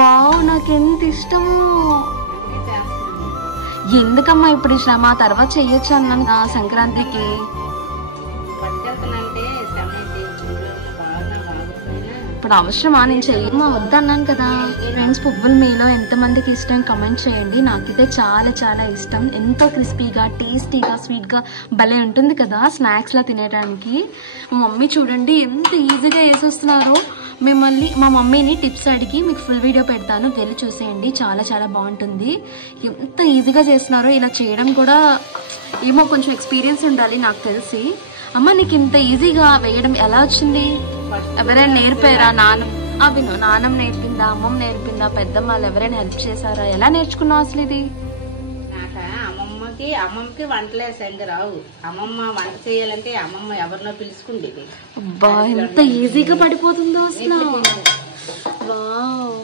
Wow, నాకెంత ఇష్టము. ఎందుకమ్మా ఇప్పుడు శ్రమ, తర్వాత చెయ్యొచ్చు అన్నాను సంక్రాంతికి. ఇప్పుడు అవసరమా? నేను చెయ్యమ్మా వద్దన్నాను కదా. ఫ్రెండ్స్, పువ్వుల మీలో ఎంతమందికి ఇష్టం కమెంట్ చేయండి. నాకైతే చాలా చాలా ఇష్టం. ఎంతో క్రిస్పీగా, టేస్టీగా, స్వీట్గా భలే ఉంటుంది కదా స్నాక్స్లా తినేయడానికి. మా మమ్మీ చూడండి ఎంత ఈజీగా వేసేస్తున్నారో. మిమ్మల్ని మా మమ్మీని టిప్స్ అడిగి మీకు ఫుల్ వీడియో పెడతాను, వెళ్ళి చూసేయండి. చాలా చాలా బాగుంటుంది. ఎంత ఈజీగా చేస్తున్నారో. ఇలా చేయడం కూడా ఏమో కొంచెం ఎక్స్పీరియన్స్ ఉండాలి నాకు తెలిసి. అమ్మ, నీకు ఇంత ఈజీగా వేయడం ఎలా వచ్చింది? ఎవరైనా నేర్పారా? నాన్నమ్మ నేర్పిందా, అమ్మమ్మ నేర్పిందా, పెద్దమ్మ వాళ్ళు ఎవరైనా హెల్ప్ చేశారా? ఎలా నేర్చుకున్నావు అసలు ఇది? అమ్మమ్మకి వంటలే సంగ రావు. అమ్మమ్మ వంట చేయాలంటే అమ్మమ్మ ఎవరినో పిలుచుకుండేది. అబ్బా, ఎంత ఈజీగా పడిపోతుందో అసలు. వావ్.